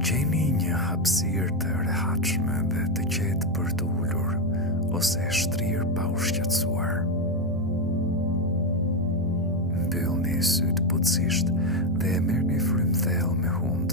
Gjeni një hapësirë të rehatshme dhe të qetë për të ulur ose shtrirë pa u shqetësuar. Mbyllni sytë butësisht dhe e merrni frym thellë me hund,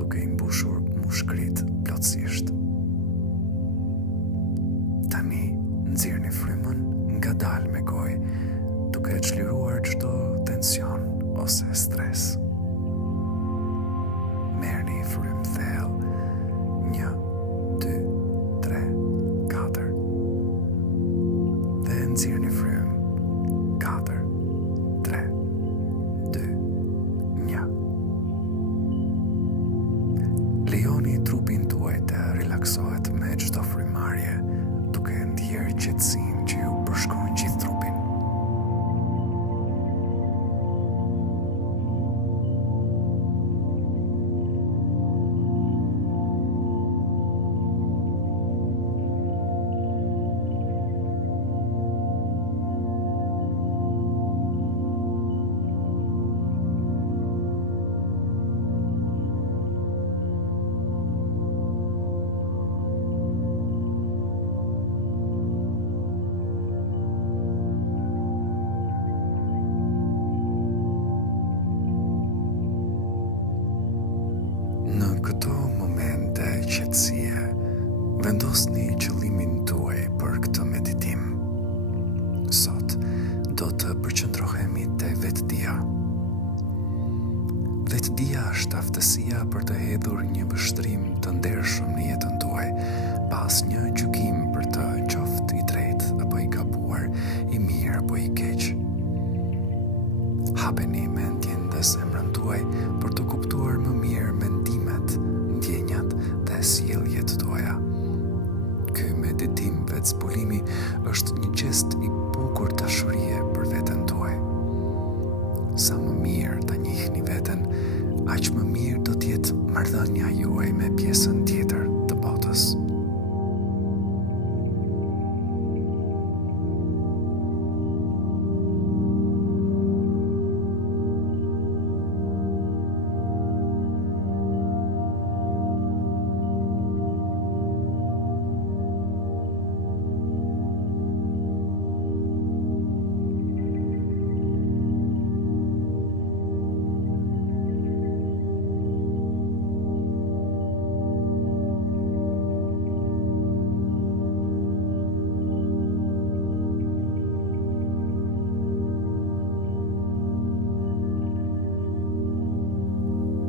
duke i mbushur mushkrit plotësisht. Tani nxirrni frymën ngadalë me gojë, duke e çliruar çdo tension ose stres. Merrni frym thellë 1, 2, 3, 4 dhe nxirrni frym 4, 3, 2, 1. Lejoni trupin tuaj të relaksohet me çdo frymarrje, duke ndjerë qetësinë që ju përshkruan gjithë trupin. Në këto momente qetësie, vendosni qëllimin tuaj për këtë meditim. Sot do të përqendrohemi te vetdia. Vetdia është aftësia për të hedhur një vështrim të ndershëm në jetën tuaj, pas një gjykim për të qoftë i drejtë apo i gabuar, i mirë apo i keq. Hapeni mendjen dhe zemrën tuaj për të kuptuar më mirë mendimet, ndjenjat dhe sjelljet tuaja. Ky meditim vetëzbulimi është një gjest i bukur dashurie për veten tuaj. Sa më mirë ta njihni veten, aq më mirë do të jetë marrëdhënia juaj me pjesën tjetër të botës.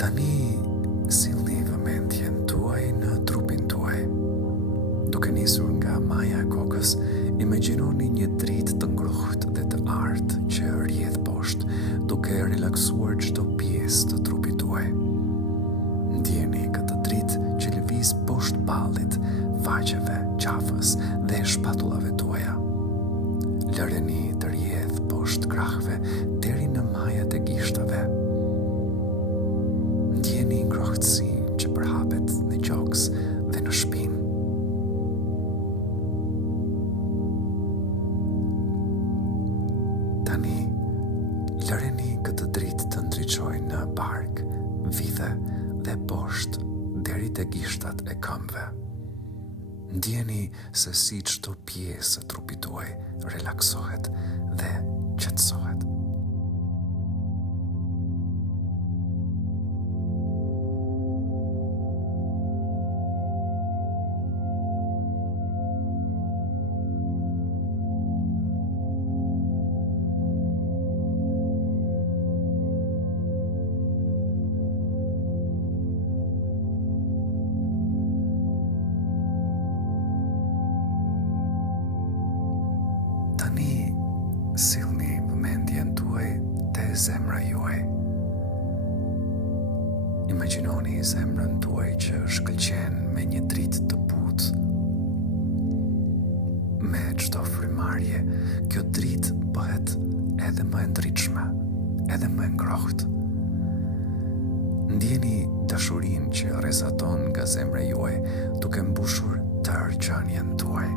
Tani sillni vëmendjen tuaj në trupin tuaj. Duke nisur nga maja e kokës, imagjinoni një dritë të ngrohtë dhe të artë që rrjedh poshtë, duke relaksuar çdo pjesë të trupit tuaj. Ndjeni këtë dritë që lëviz poshtë ballit, faqeve, qafës dhe shpatullave tuaja. Lëreni të rrjedh poshtë krahëve deri në majat e gishtave. Ndjeni ngrohtësi që përhapet në gjoks dhe në shpinë. Tani, lëreni këtë dritë të ndriçojë në bark, vidhe dhe poshtë deri te gishtat e këmbëve. Ndjeni se si çdo pjesë e trupit tuaj relaksohet dhe qetësohet. Tani, sillni vëmendjen tuaj te zemra juaj. Imagjinoni zemrën tuaj që shkëlqen me një dritë të butë. Me çdo frymarrje, kjo dritë bëhet edhe më e ndritshme, edhe më e ngrohtë. Ndjeni dashurinë që rrezaton nga zemra juaj, duke mbushur tërë gjënjen tuaj.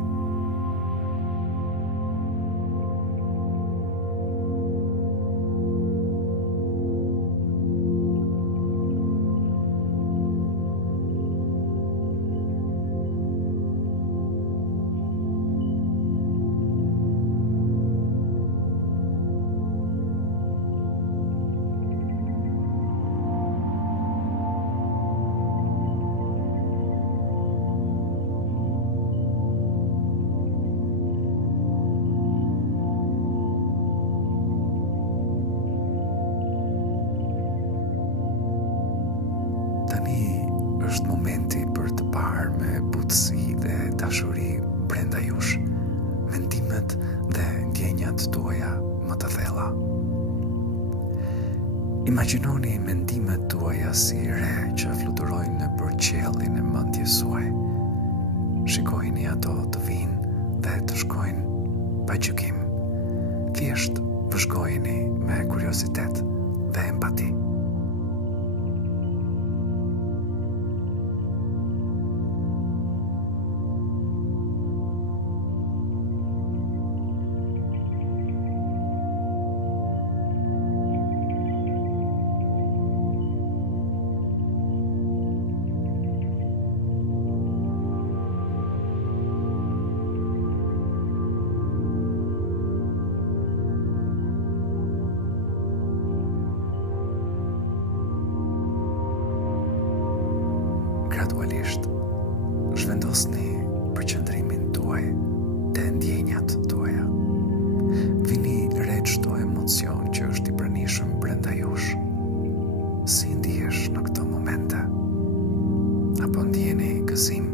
Tani është momenti për të parë me butësi dhe dashuri brenda jush mendimet dhe ndjenjat tuaja më të thella. Imagjinoni mendimet tuaja si re që fluturojnë nëpër qiellin e mendjes suaj. Shikojini ato të vinë dhe të shkojnë pa gjykim. Thjesht vëzhgojeni me kuriozitet dhe empati. Gradualisht, zhvendosni përqendrimin tuaj te ndjenjat tuaja. Vini re çdo emocion që është i pranishëm brenda jush. Si ndihesh në këto momente? Apo ndjeni gëzim,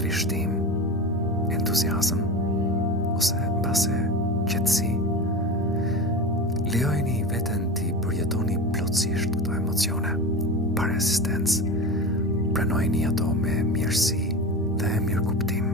trishtim, entuziazëm, ose mbase qetësi? Lejojeni veten t'i përjetoni plotësisht këto emocione, pa rezistencë. Pranojeni ato me mirësi dhe mirëkuptim.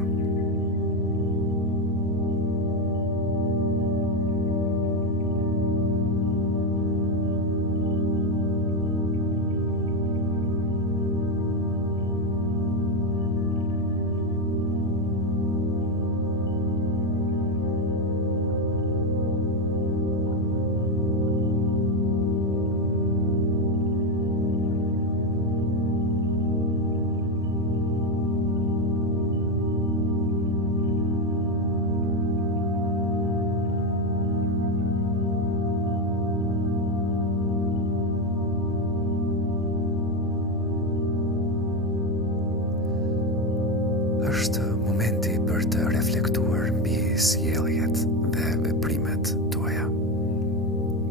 Është momenti për të reflektuar mbi sjelljet dhe veprimet tuaja.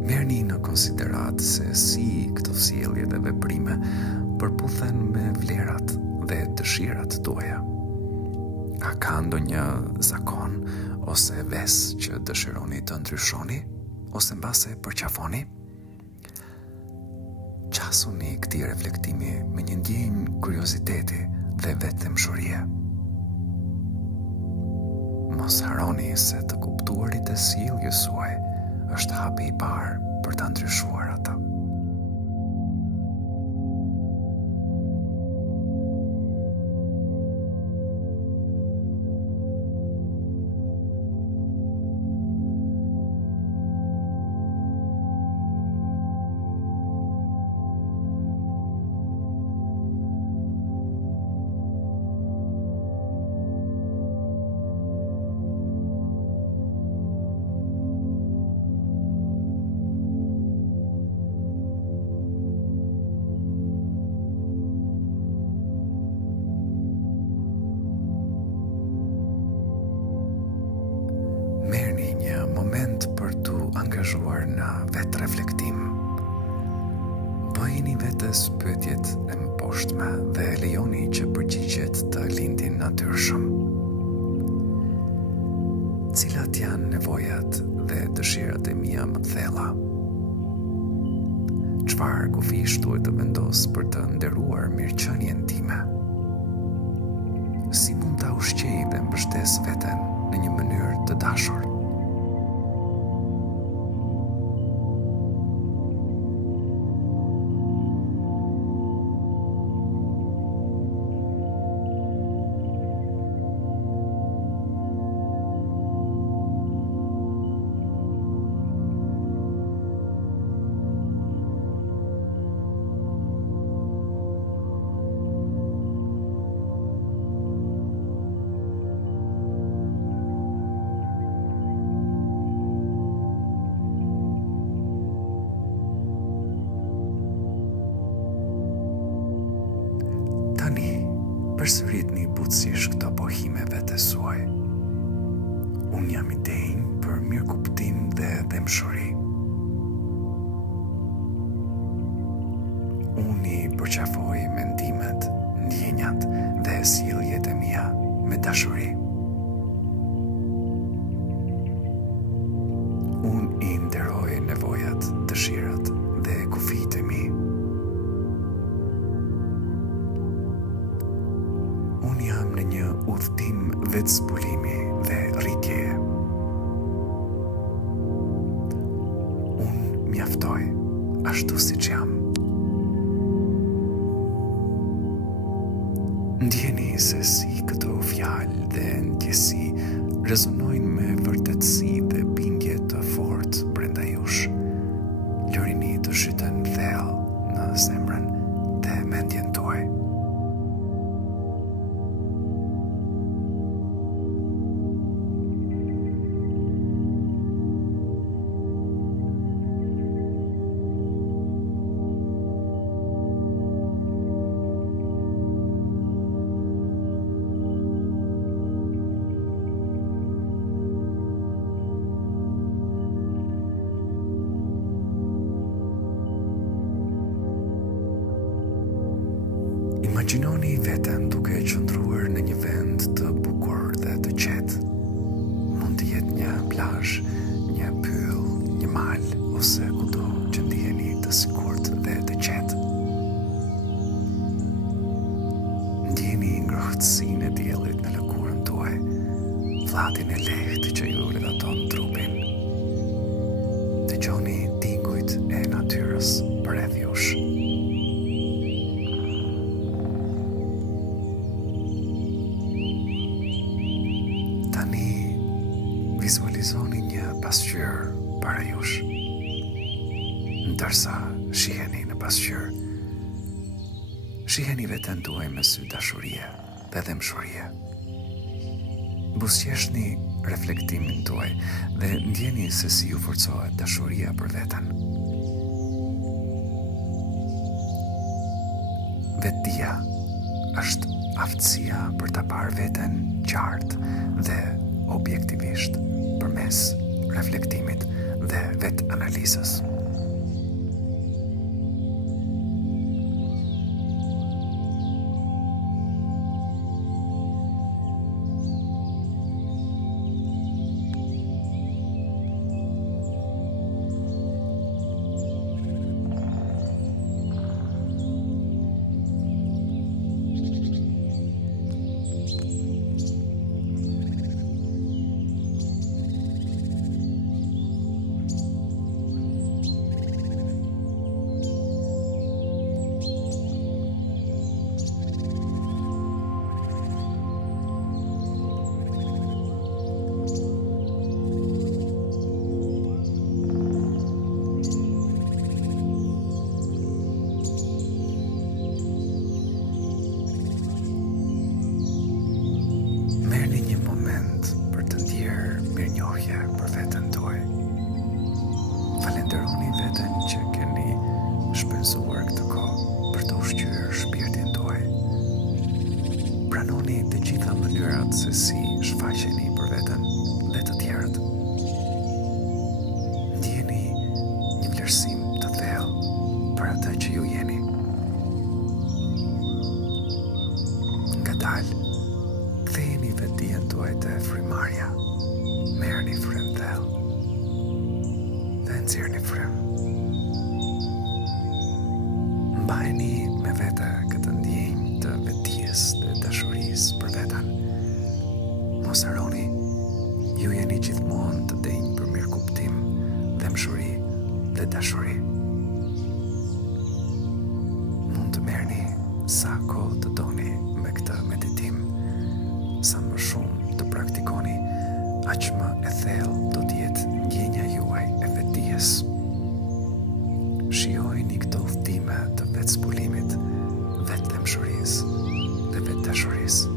Merrni në konsiderat se si këto sjellje dhe veprime përputhen me vlerat dhe dëshirat tuaja. A ka ndonjë zakon ose ves që dëshironi të ndryshoni ose mbase përqafoni? Qasuni këtij reflektimi me një ndjenjë kurioziteti dhe vetëmshurie. Mos harroni se të kuptuarit e sjelljes suaj është hapi i parë për ta ndryshuar ata. Angazhuar në vetë reflektim. Bëjini vetes pyetjet e mposhtme dhe lejoni që përgjigjet të lindin natyrshëm. Cilat janë nevojat dhe dëshirat e mia më të thella? Çfarë kufish duhet të vendos për të nderuar mirëqenien time? Si mund ta ushqej dhe mbështes veten në një mënyrë të dashur? Përsëritni butësisht këto pohime vetes suaj. Unë jam i denj për mirëkuptim dhe dëmshuri. Unë i përqafoj mendimet, ndjenjat dhe sjelljet e mia me dashuri. Unë i nderoj nevojat, dëshirat dhe kufijtë e mi. Unë jam në një udhëtim vetëzbulimi dhe rritjeje. Unë mjaftoj ashtu siç jam. Ndjeni se si këto fjalë dhe ndjesi rezonojnë me vërtetësi dhe bindje të fortë brenda jush. Lërini të shiten thellë në zemrën dhe mendjen tuaj. Imagjinoni veten duke qëndruar në një vend të bukur dhe të qetë. Mund të jetë një plazh, një pyll, një mal, ose kudo që ndiheni të sigurt dhe të qetë. Ndjeni ngrohtësinë e diellit në lëkurën tuaj, vllatin e lehtë që ju redhaton trupin. Dëgjoni tingujt e natyrës përreth jush. Vizualizoni një pasqyrë para jush. Ndërsa shiheni në pasqyrë, shiheni veten tuaj me sy dashurie dhe dëmshurie. Buzëqeshni reflektimin tuaj dhe ndjeni se si ju forcohet dashuria për veten. Vetdia është aftësia për ta parë veten qartë dhe objektivisht përmes reflektimit dhe vetë analizës. Falenderoni veten që keni shpenzuar këtë kohë për të ushqyer shpirtin tuaj. Pranoni të gjitha mënyrat se si shfaqeni për veten dhe të tjerët. Ndjeni një vlerësim të thellë për atë që ju jeni. Ngadalë, ktheheni vetdijen tuaj te frymarrja. Merrni frym thellë dhe nxjerrni frym. Mbajeni me vete këtë ndjenjë të vetdijes dhe dashurisë për veten. Mos harroni, ju jeni gjithmonë të denjë për mirëkuptim, dëmshuri dhe dashuri. Mund të merrni sa kohë të doni me këtë meditim. Sa më shumë të praktikoni, aq më e thellë do të jetë ndjenja juaj e vetdijes. Shijojeni këto udhëtime të vetëzbulimit, vetëdëmshurisë dhe vetëdashurisë.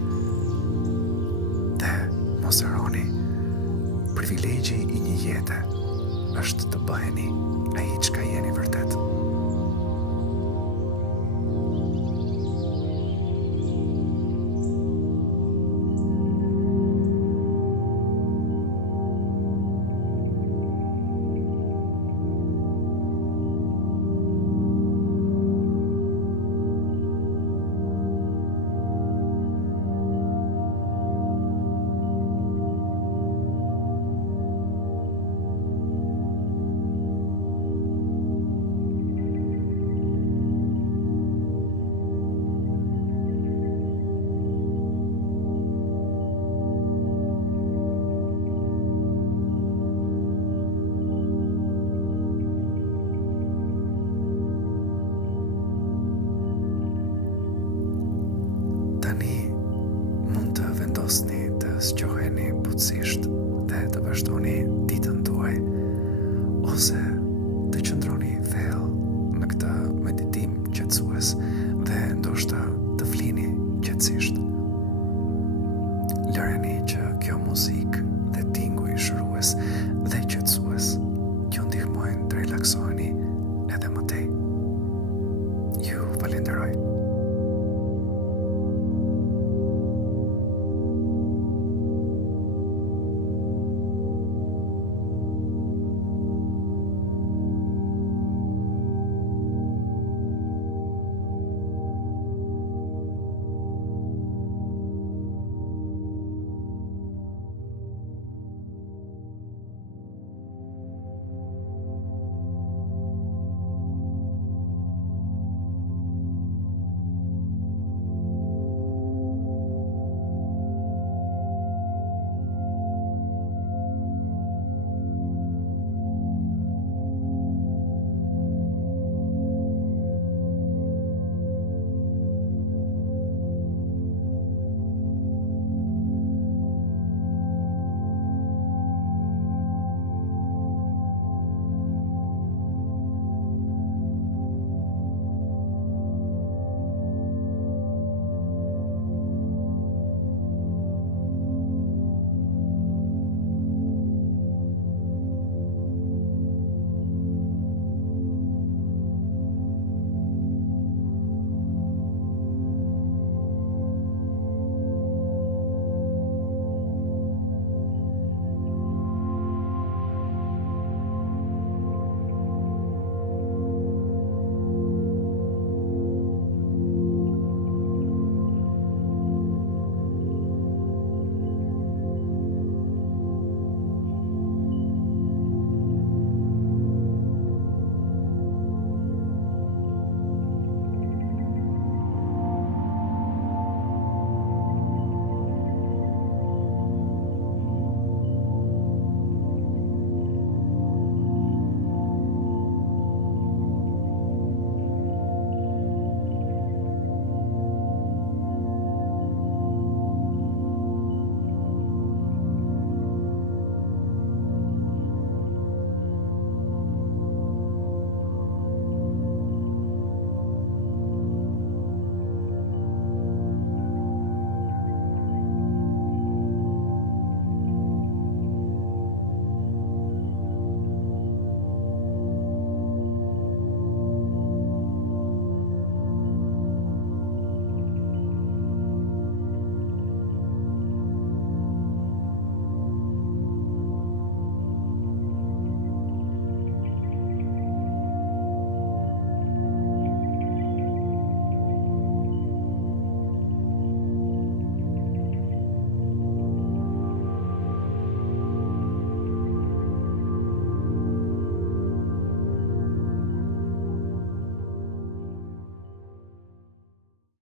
Dhe mos harroni, privilegji i një jete është të bëheni ai çka jeni vërtet. Tani mund të vendosni të zgjoheni butësisht dhe të vazhdoni ditën tuaj, ose të qëndroni thellë në këtë meditim qetësues dhe ndoshta të flini qetësisht. Lëreni që kjo muzikë dhe tinguj shërues dhe qetësues ju ndihmojnë të relaksoheni edhe më tej. Ju falenderoj.